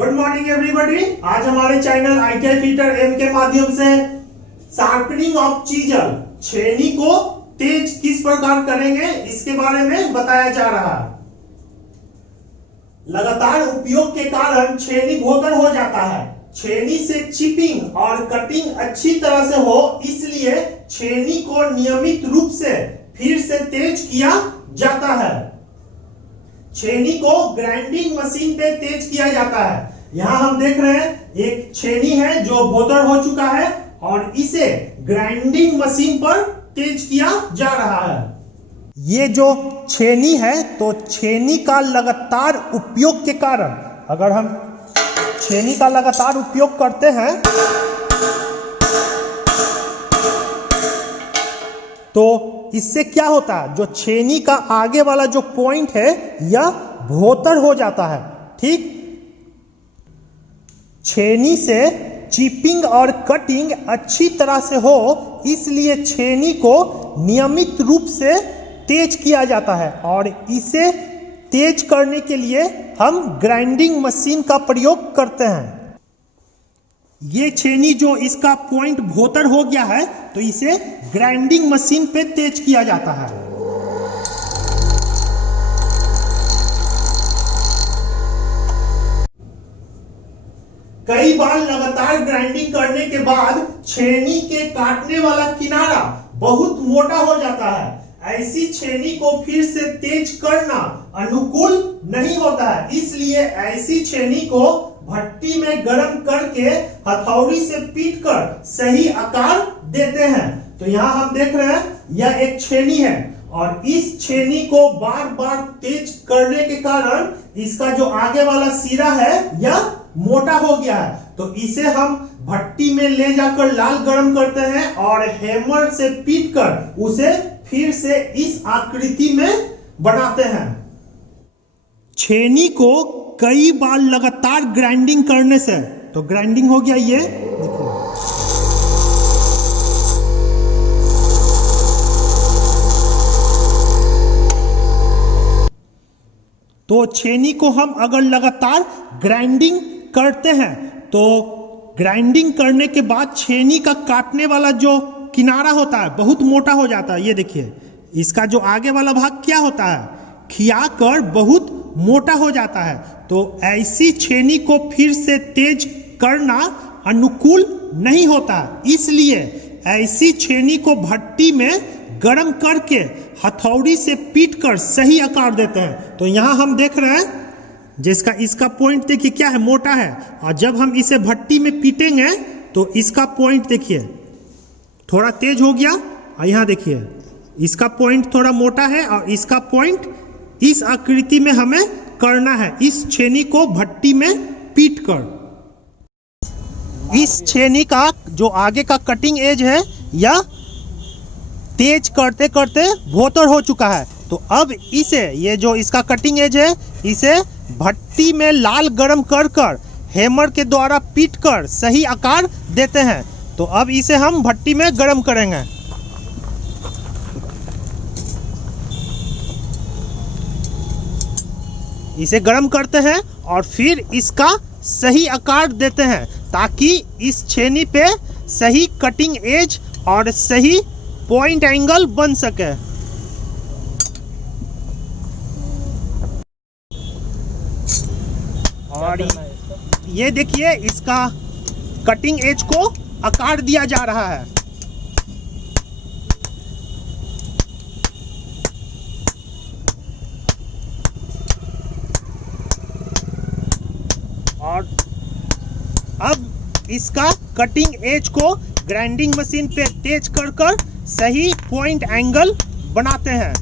Good morning everybody. आज हमारे channel ITI fitter M के माध्यम से शार्पनिंग ऑफ चीजल छेनी को तेज किस प्रकार करेंगे इसके बारे में बताया जा रहा है। लगातार उपयोग के कारण छेनी भोदर हो जाता है। छेनी से चिपिंग और कटिंग अच्छी तरह से हो, इसलिए छेनी को नियमित रूप से फिर से तेज किया जाता है। छेनी को ग्राइंडिंग मशीन पे तेज किया जाता है। यहाँ हम देख रहे हैं एक छेनी है जो भोदर हो चुका है और इसे ग्राइंडिंग मशीन पर तेज किया जा रहा है। ये जो छेनी है तो छेनी का लगातार उपयोग के कारण, अगर हम छेनी का लगातार उपयोग करते हैं तो इससे क्या होता है, जो छेनी का आगे वाला जो पॉइंट है यह भोतर हो जाता है। ठीक, छेनी से चिपिंग और कटिंग अच्छी तरह से हो, इसलिए छेनी को नियमित रूप से तेज किया जाता है और इसे तेज करने के लिए हम ग्राइंडिंग मशीन का प्रयोग करते हैं। ये छेनी जो इसका पॉइंट भोतर हो गया है तो इसे ग्राइंडिंग मशीन पे तेज किया जाता है। कई बार लगातार ग्राइंडिंग करने के बाद छेनी के काटने वाला किनारा बहुत मोटा हो जाता है। ऐसी छेनी को फिर से तेज करना अनुकूल नहीं होता है, इसलिए ऐसी छेनी को भट्टी में गर्म करके हथौड़ी से पीटकर सही आकार देते हैं। तो यहाँ हम देख रहे हैं यह एक छेनी है और इस छेनी को बार बार तेज करने के कारण इसका जो आगे वाला सिरा है यह मोटा हो गया है। तो इसे हम भट्टी में ले जाकर लाल गर्म करते हैं और हैमर से पीटकर उसे फिर से इस आकृति में बनाते हैं। छेनी को कई बार लगातार ग्राइंडिंग करने से, तो ग्राइंडिंग हो गया ये देखो, तो छेनी को हम अगर लगातार ग्राइंडिंग करते हैं तो ग्राइंडिंग करने के बाद छेनी का काटने वाला जो किनारा होता है बहुत मोटा हो जाता है। ये देखिए इसका जो आगे वाला भाग क्या होता है, खियाकर बहुत मोटा हो जाता है। तो ऐसी छेनी को फिर से तेज करना अनुकूल नहीं होता, इसलिए ऐसी छेनी को भट्टी में गर्म करके हथौड़ी से पीटकर सही आकार देते हैं। तो यहाँ हम देख रहे हैं जिसका इसका पॉइंट देखिए क्या है, मोटा है, और जब हम इसे भट्टी में पीटेंगे तो इसका पॉइंट देखिए थोड़ा तेज हो गया, और यहाँ देखिए इसका पॉइंट थोड़ा मोटा है और इसका पॉइंट इस आकृति में हमें करना है, इस छेनी को भट्टी में पीटकर। इस छेनी का जो आगे का कटिंग एज है यह तेज करते करते भोतर हो चुका है। तो अब इसे, ये जो इसका कटिंग एज है, इसे भट्टी में लाल गरम कर कर हैमर के द्वारा पीटकर सही आकार देते हैं। तो अब इसे हम भट्टी में गरम करेंगे। इसे गरम करते हैं और फिर इसका सही आकार देते हैं ताकि इस छेनी पे सही कटिंग एज और सही पॉइंट एंगल बन सके। और ये देखिए इसका कटिंग एज को आकार दिया जा रहा है। और अब इसका कटिंग एज को ग्राइंडिंग मशीन पे तेज कर कर सही पॉइंट एंगल बनाते हैं।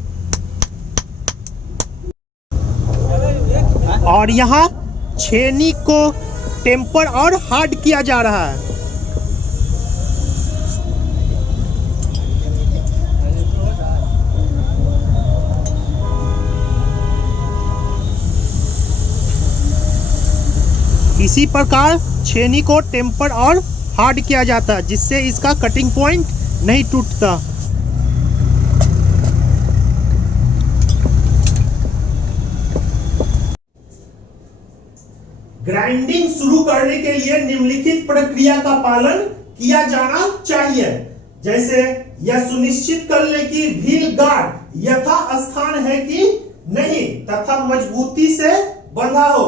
और यहाँ छेनी को टेम्पर और हार्ड किया जा रहा है। इसी प्रकार छेनी को टेम्पर और हार्ड किया जाता है जिससे इसका कटिंग पॉइंट नहीं टूटता। ग्राइंडिंग शुरू करने के लिए निम्नलिखित प्रक्रिया का पालन किया जाना चाहिए। जैसे यह सुनिश्चित कर ले कि व्हील गार्ड यथास्थान है कि नहीं तथा मजबूती से बंधा हो।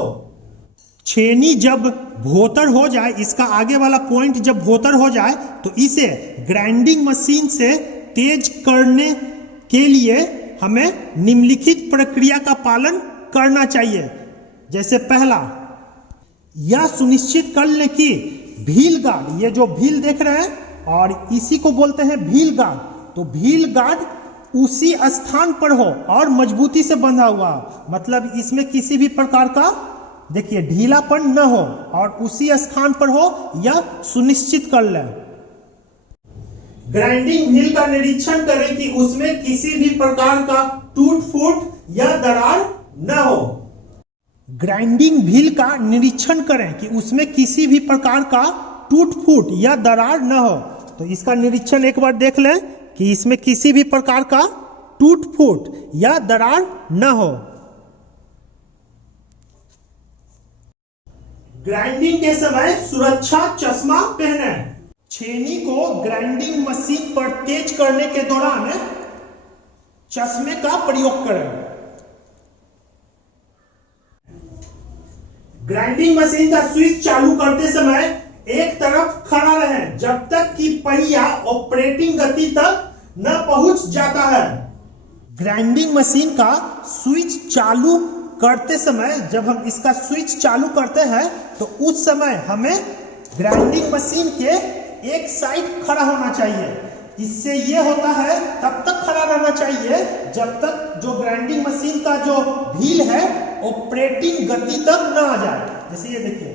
छेनी जब भोतर हो जाए, इसका आगे वाला पॉइंट जब भोतर हो जाए तो इसे ग्राइंडिंग मशीन से तेज करने के लिए हमें निम्नलिखित प्रक्रिया का पालन करना चाहिए। जैसे पहला, यह सुनिश्चित कर ले कि व्हील गार्ड, ये जो व्हील देख रहे हैं और इसी को बोलते हैं व्हील गार्ड, तो व्हील गार्ड उसी स्थान पर हो और मजबूती से बंधा हुआ, मतलब इसमें किसी भी प्रकार का देखिए ढीलापन न हो और उसी स्थान पर हो, यह सुनिश्चित कर ले। ग्राइंडिंग व्हील का निरीक्षण करें कि उसमें किसी भी प्रकार का टूट फूट या दरार न हो। ग्राइंडिंग व्हील का निरीक्षण करें कि उसमें किसी भी प्रकार का टूट फूट या दरार न हो। तो इसका निरीक्षण एक बार देख लें कि इसमें किसी भी प्रकार का टूट फूट या दरार न हो। ग्राइंडिंग के समय सुरक्षा चश्मा पहने। छेनी को ग्राइंडिंग मशीन पर तेज करने के दौरान चश्मे का प्रयोग करें। ग्राइंडिंग मशीन का स्विच चालू करते समय एक तरफ खड़ा रहें जब तक कि पहिया ऑपरेटिंग गति तक न पहुंच जाता है। ग्राइंडिंग मशीन का स्विच चालू करते समय, जब हम इसका स्विच चालू करते हैं तो उस समय हमें ग्राइंडिंग मशीन के एक साइड खड़ा होना चाहिए। इससे ये होता है, तब तक खड़ा रहना चाहिए जब तक जो ग्राइंडिंग मशीन का जो व्हील है ऑपरेटिंग गति तक न आ जाए। जैसे ये देखिए,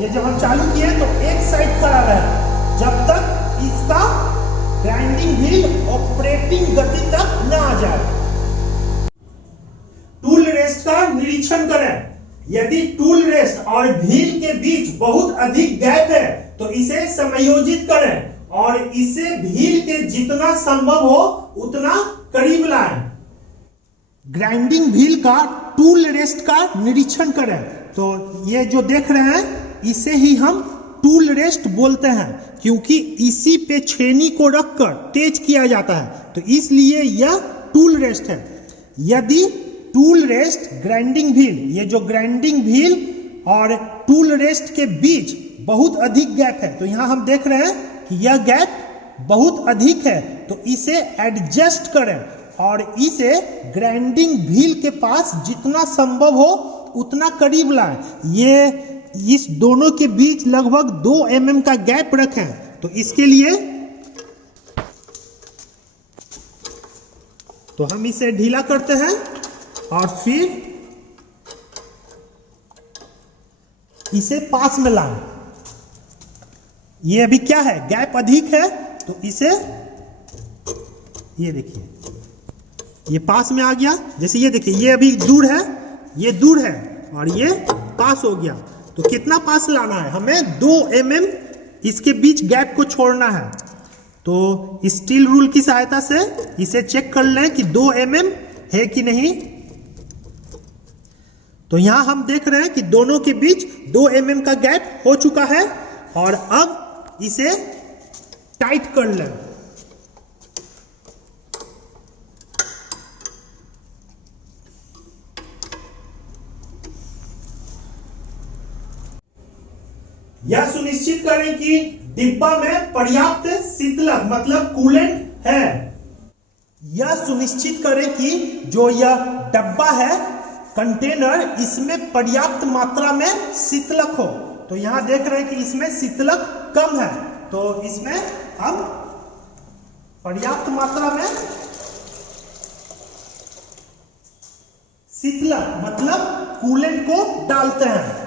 ये जब हम चालू किए तो एक साइड खड़ा रहे जब तक इसका ग्राइंडिंग व्हील ऑपरेटिंग गति तक न आ जाए। टूल रेस्ट का निरीक्षण करें। यदि टूल रेस्ट और व्हील के बीच बहुत अधिक गैप है तो इसे समायोजित करें और इसे व्हील के जितना संभव हो उतना करीब लाएं। ग्राइंडिंग व्हील का टूल रेस्ट का निरीक्षण करें। तो ये जो देख रहे हैं इसे ही हम टूल रेस्ट बोलते हैं, क्योंकि इसी पे छेनी को रखकर तेज किया जाता है, तो इसलिए यह टूल रेस्ट है। यदि टूल रेस्ट ग्राइंडिंग व्हील, ये जो ग्राइंडिंग व्हील और टूल रेस्ट के बीच बहुत अधिक गैप है, तो यहां हम देख रहे हैं कि यह गैप बहुत अधिक है, तो इसे एडजस्ट करें और इसे ग्राइंडिंग व्हील के पास जितना संभव हो उतना करीब लाएं। ये इस दोनों के बीच लगभग 2 mm का गैप रखें। तो इसके लिए तो हम इसे ढीला करते हैं और फिर इसे पास में लाएं। ये अभी क्या है, गैप अधिक है, तो इसे ये देखिए ये पास में आ गया। जैसे ये देखिए ये अभी दूर है, ये दूर है और ये पास हो गया। तो कितना पास लाना है, हमें 2 mm इसके बीच गैप को छोड़ना है। तो स्टील रूल की सहायता से इसे चेक कर लें कि 2 mm है कि नहीं। तो यहां हम देख रहे हैं कि दोनों के बीच 2 mm का गैप हो चुका है और अब इसे टाइट कर लें। यह सुनिश्चित करें कि डिब्बा में पर्याप्त शीतलक मतलब कूलेंट है। यह सुनिश्चित करें कि जो यह डब्बा है, कंटेनर, इसमें पर्याप्त मात्रा में शीतलक हो। तो यहां देख रहे हैं कि इसमें शीतलक कम है, तो इसमें हम पर्याप्त मात्रा में शीतलक मतलब कूलेंट को डालते हैं।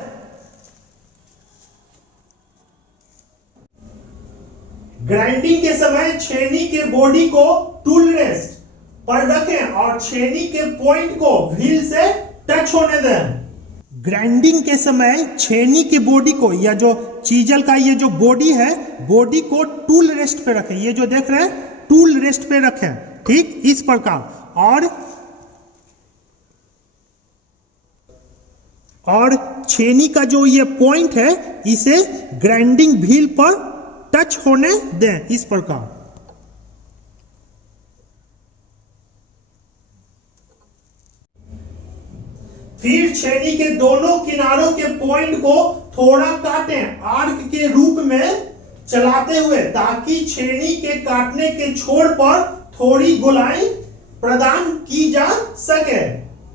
ग्राइंडिंग के समय छेनी के बॉडी को टूल रेस्ट पर रखें और छेनी के पॉइंट को व्हील से टच होने दें। ग्राइंडिंग के समय छेनी के बॉडी को, या जो चीजल का ये जो बॉडी है, बॉडी को टूल रेस्ट पे रखें। ये जो देख रहे हैं टूल रेस्ट पे रखें, ठीक इस प्रकार। और और छेनी का जो ये पॉइंट है इसे ग्राइंडिंग व्हील पर टच होने दें इस प्रकार। फिर छेनी के दोनों किनारों के पॉइंट को थोड़ा काटें आर्क के रूप में चलाते हुए, ताकि छेनी के काटने के छोर पर थोड़ी गोलाई प्रदान की जा सके।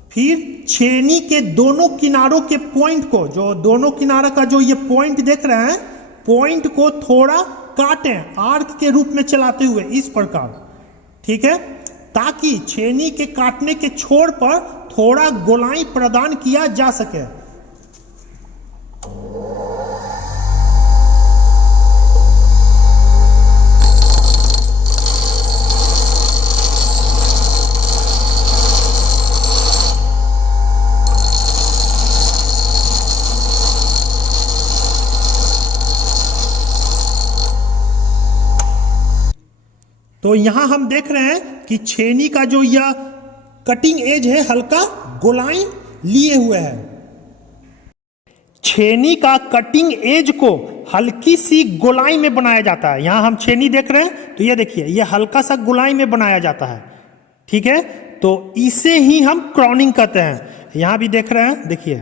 फिर छेनी के दोनों किनारों के पॉइंट को, जो दोनों किनारा का जो ये पॉइंट देख रहे हैं, पॉइंट को थोड़ा काटें आर्क के रूप में चलाते हुए इस प्रकार, ठीक है, ताकि छेनी के काटने के छोर पर थोड़ा गोलाई प्रदान किया जा सके। तो यहां हम देख रहे हैं कि छेनी का जो यह कटिंग एज है हल्का गोलाई लिए हुए है। छेनी का कटिंग एज को हल्की सी गोलाई में बनाया जाता है। यहां हम छेनी देख रहे हैं तो ये देखिए, ये हल्का सा गोलाई में बनाया जाता है, ठीक है। तो इसे ही हम क्राउनिंग कहते हैं। यहां भी देख रहे हैं, देखिए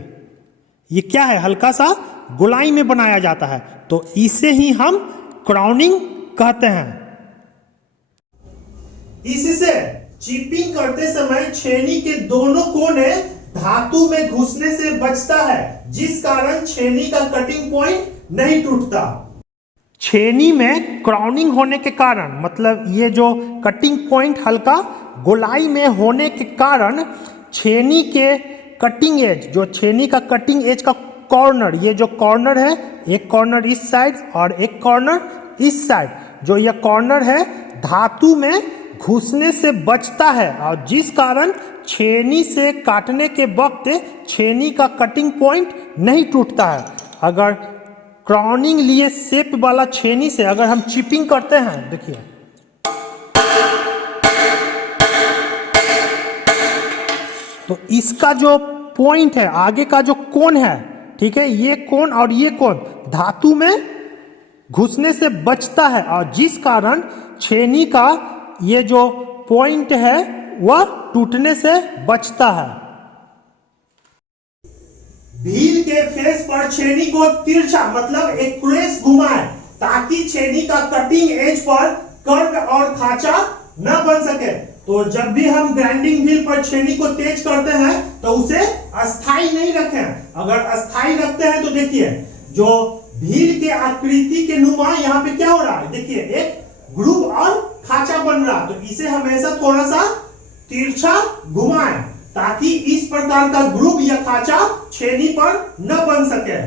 ये क्या है, हल्का सा गोलाई में बनाया जाता है, तो इसे ही हम क्राउनिंग कहते हैं। इससे चिपिंग करते समय छेनी के दोनों कोने धातु में घुसने से बचता है, जिस कारण छेनी का कटिंग पॉइंट नहीं टूटता। छेनी में क्राउनिंग होने के कारण, मतलब ये जो कटिंग पॉइंट हल्का गोलाई में होने के कारण, छेनी के कटिंग एज, जो छेनी का कटिंग एज का कॉर्नर, ये जो कॉर्नर है, एक कॉर्नर इस साइड और एक कॉर्नर इस साइड, जो ये कॉर्नर है धातु में घुसने से बचता है, और जिस कारण छेनी से काटने के वक्त छेनी का कटिंग पॉइंट नहीं टूटता है। अगर क्राउनिंग लिए शेप वाला छेनी से अगर हम चिपिंग करते हैं, देखिए तो इसका जो पॉइंट है, आगे का जो कोन है, ठीक है, ये कोन और ये कोन धातु में घुसने से बचता है, और जिस कारण छेनी का ये जो पॉइंट है वह टूटने से बचता है। व्हील के फेस पर छेनी को तिरछा मतलब एक्यूरेट घुमाएं, ताकि छेनी का कटिंग एज पर कर्व और खांचा न बन सके। तो जब भी हम ग्राइंडिंग व्हील पर छेनी को तेज करते हैं तो उसे अस्थाई नहीं रखें। अगर अस्थाई रखते हैं तो देखिए जो व्हील के आकृति के नुमा यहाँ पे क्या हो रहा है, देखिए एक ग्रूव और खांचा बन रहा, तो इसे हमेशा थोड़ा सा तिरछा घुमाएं, ताकि इस प्रकार का ग्रूव या खांचा छेनी पर न बन सके।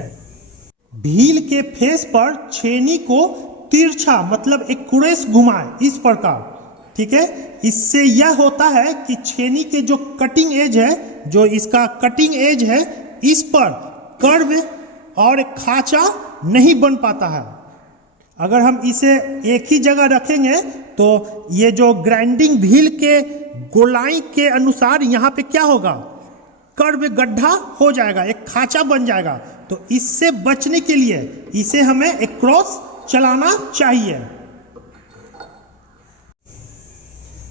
व्हील के फेस पर छेनी को तिरछा मतलब एक्यूरेट घुमाएं इस प्रकार, ठीक है। इससे यह होता है कि छेनी के जो कटिंग एज है, जो इसका कटिंग एज है, इस पर कर्व और खांचा नहीं बन पाता है। अगर हम इसे एक ही जगह रखेंगे तो ये जो ग्राइंडिंग व्हील के गोलाई के अनुसार यहाँ पे क्या होगा, कर्व गड्ढा हो जाएगा, एक खांचा बन जाएगा। तो इससे बचने के लिए इसे हमें एक क्रॉस चलाना चाहिए।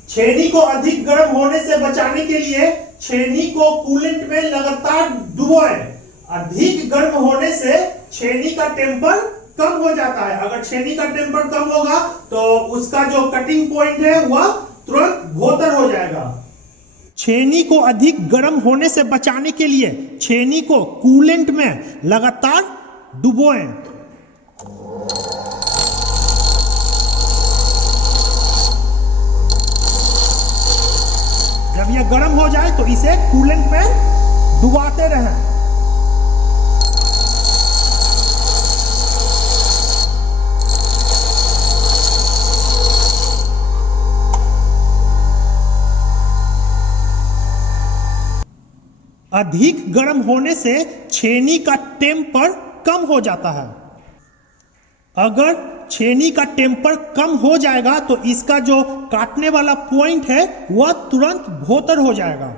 छेनी को अधिक गर्म होने से बचाने के लिए छेनी को कूलेंट में लगातार डुबोएं। अधिक गर्म होने से छेनी का टेम्पर कम हो जाता है। अगर छेनी का टेम्पर कम होगा तो उसका जो कटिंग पॉइंट है वह तुरंत भोतर हो जाएगा। छेनी को अधिक गर्म होने से बचाने के लिए छेनी को कूलेंट में लगातार डुबोएं। जब यह गर्म हो जाए तो इसे कूलेंट में डुबाते रहें। अधिक गर्म होने से छेनी का टेम्पर कम हो जाता है। अगर छेनी का टेम्पर कम हो जाएगा तो इसका जो काटने वाला पॉइंट है वह तुरंत भोतर हो जाएगा।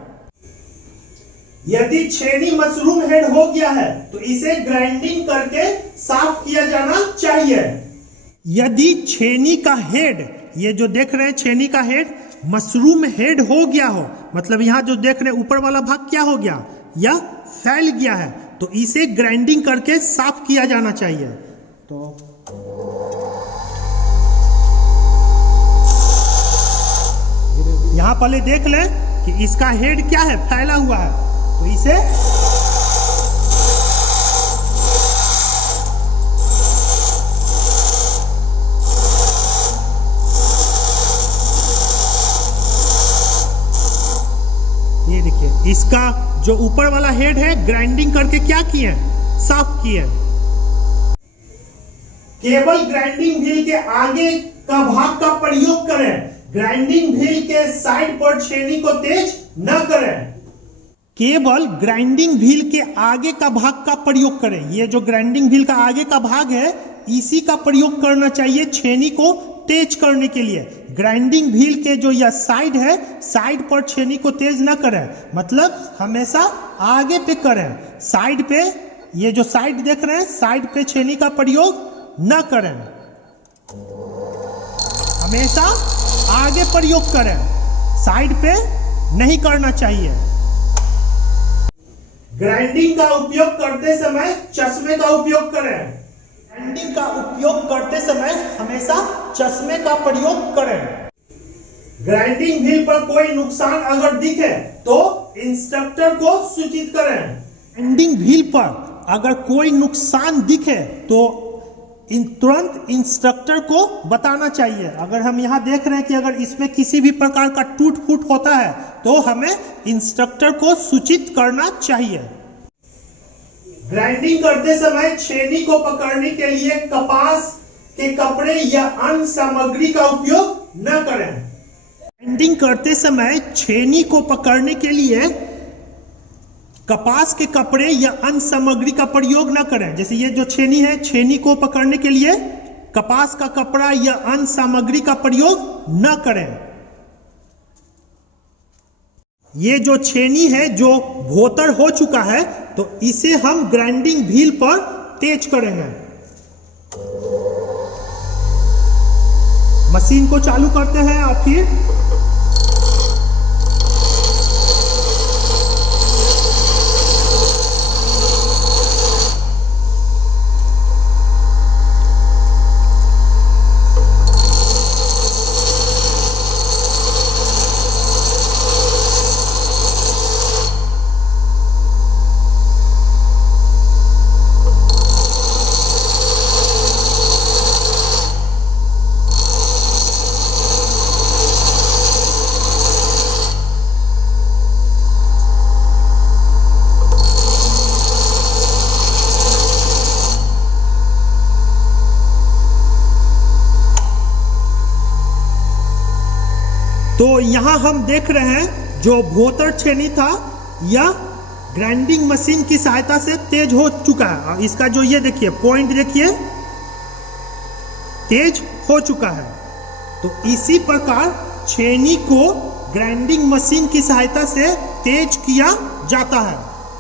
यदि छेनी मशरूम हेड हो गया है तो इसे ग्राइंडिंग करके साफ किया जाना चाहिए। यदि छेनी का हेड, ये जो देख रहे हैं छेनी का हेड मशरूम हेड हो गया हो, मतलब यहाँ जो देख रहे हैं ऊपर वाला भाग क्या हो गया, यह फैल गया है, तो इसे ग्राइंडिंग करके साफ किया जाना चाहिए। तो यहाँ पहले देख लें कि इसका हेड क्या है, फैला हुआ है, तो इसे ये देखिए, इसका जो ऊपर वाला हेड है ग्राइंडिंग करके क्या किए, साफ किए। केवल ग्राइंडिंग व्हील के आगे का भाग का प्रयोग करें, ग्राइंडिंग व्हील के साइड पर छेनी को तेज न करें। केवल ग्राइंडिंग व्हील के आगे का भाग का प्रयोग करें। ये जो ग्राइंडिंग व्हील का आगे का भाग है इसी का प्रयोग करना चाहिए छेनी को तेज करने के लिए। ग्राइंडिंग व्हील के जो यह साइड है, साइड पर छेनी को तेज न करें, मतलब हमेशा आगे पे करें। साइड पे, ये जो साइड देख रहे हैं, साइड पे छेनी का प्रयोग न करें, हमेशा आगे प्रयोग करें, साइड पे नहीं करना चाहिए। ग्राइंडिंग का उपयोग करते समय चश्मे का उपयोग करें। ग्राइंडिंग का उपयोग करते समय हमेशा चश्मे का प्रयोग करें। ग्राइंडिंग व्हील पर कोई नुकसान अगर दिखे तो इंस्ट्रक्टर को सूचित करें। ग्राइंडिंग व्हील पर अगर कोई नुकसान दिखे तो तुरंत इंस्ट्रक्टर को बताना चाहिए। अगर हम यहाँ देख रहे हैं कि अगर इसमें किसी भी प्रकार का टूट फूट होता है तो हमें इंस्ट्रक्टर को सूचित करना चाहिए। ग्राइंडिंग करते समय छेनी को पकड़ने के लिए कपास के कपड़े या अन्य सामग्री का उपयोग न करें। ग्राइंडिंग करते समय छेनी को पकड़ने के लिए कपास के कपड़े या अन्य सामग्री का प्रयोग न करें। जैसे ये जो छेनी है, छेनी को पकड़ने के लिए कपास का कपड़ा या अन्य सामग्री का प्रयोग न करें। ये जो छेनी है जो भोतर हो चुका है तो इसे हम ग्राइंडिंग व्हील पर तेज करेंगे। मशीन को चालू करते हैं और फिर तो यहां हम देख रहे हैं जो भोतर छेनी था यह ग्राइंडिंग मशीन की सहायता से तेज हो चुका है। और इसका जो ये देखिए पॉइंट देखिए, तेज हो चुका है। तो इसी प्रकार छेनी को ग्राइंडिंग मशीन की सहायता से तेज किया जाता है।